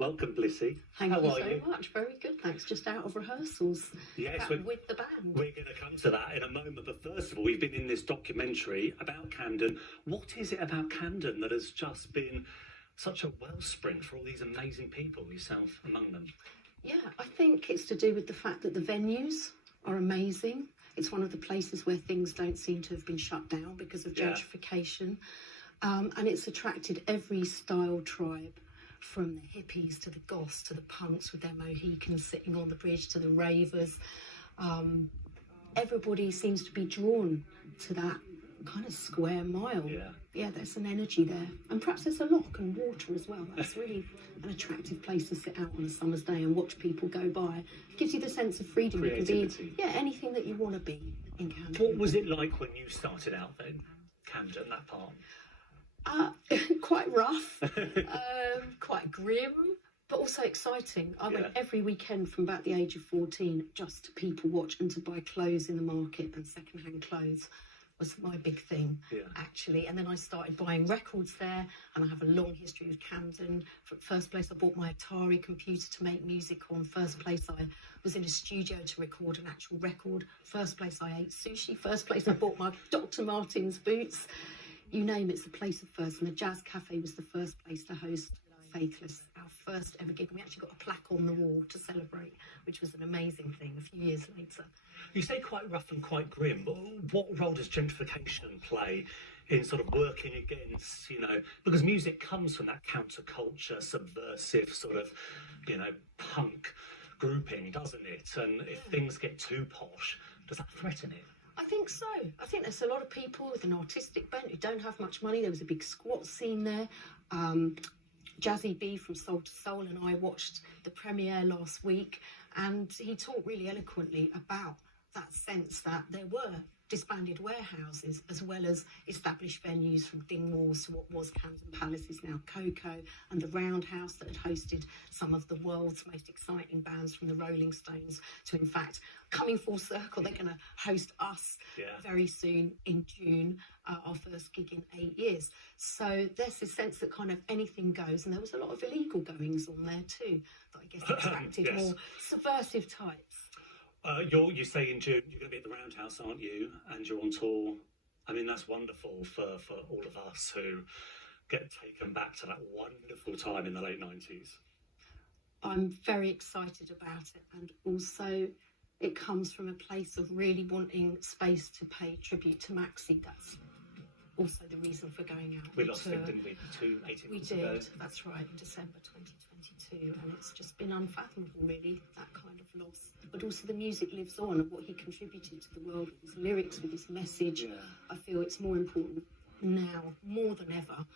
Welcome, Blissy. Thank How you are so you? much. Very good, thanks. Just out of rehearsals. Yes, Back with the band. we're going to come to that in a moment. But first of all, we've been in this documentary about Camden. What is it about Camden that has just been such a wellspring for all these amazing people, yourself among them? Yeah, I think it's to do with the fact that the venues are amazing. It's one of the places where things don't seem to have been shut down because of gentrification. And it's attracted every style tribe, from the hippies to the goths to the punks with their Mohicans sitting on the bridge to the ravers. Everybody seems to be drawn to that kind of square mile. Yeah, there's an energy there. And perhaps there's a lock and water as well. That's really an attractive place to sit out on a summer's day and watch people go by. It gives you the sense of freedom. You can be anything that you want to be in Camden. What was it like when you started out then, Camden, that part? Quite rough, quite grim, but also exciting. I went every weekend from about the age of 14 just to people watch and to buy clothes in the market, and second-hand clothes was my big thing, actually. And then I started buying records there, and I have a long history with Camden. First place I bought my Atari computer to make music on. First place I was in a studio to record an actual record. First place I ate sushi. First place I bought my Dr. Martens boots. You name it, it's the place of first. And the Jazz Cafe was the first place to host Faithless, our first ever gig. And we actually got a plaque on the wall to celebrate, which was an amazing thing a few years later. You say quite rough and quite grim, but what role does gentrification play in sort of working against, because music comes from that counterculture, subversive sort of, punk grouping, doesn't it? And if things get too posh, does that threaten it? I think so. I think there's a lot of people with an artistic bent who don't have much money. There was a big squat scene there. Jazzy B from Soul to Soul and I watched the premiere last week, and he talked really eloquently about that sense that there were disbanded warehouses as well as established venues, from Dingwalls to what was Camden Palace is now Coco, and the Roundhouse that had hosted some of the world's most exciting bands, from the Rolling Stones to, in fact, coming full circle, they're going to host us very soon in June, our first gig in 8 years. So there's this sense that kind of anything goes, and there was a lot of illegal goings on there too, that I guess attracted more subversive types. You say in June you're going to be at the Roundhouse, aren't you? And you're on tour. I mean, that's wonderful for all of us who get taken back to that wonderful time in the late 90s. I'm very excited about it, and also it comes from a place of really wanting space to pay tribute to Maxi. That's also the reason for going out. We lost him, didn't we? 18 months ago. We did, that's right, in December 2022, and it's just been unfathomable, really, that kind of loss. But also the music lives on, and what he contributed to the world with his lyrics, with his message. I feel it's more important now, more than ever,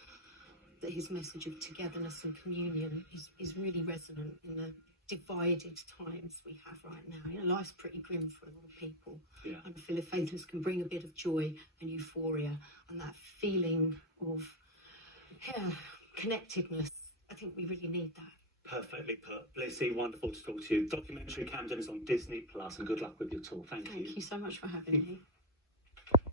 that his message of togetherness and communion is really resonant in the divided times we have right now. Life's pretty grim for a lot of people, and I feel if Faithless can bring a bit of joy and euphoria and that feeling of connectedness, I think we really need that. Perfectly put. Blissy, wonderful to talk to you. Documentary Camden is on Disney+, and good luck with your tour. Thank you. Thank you so much for having me.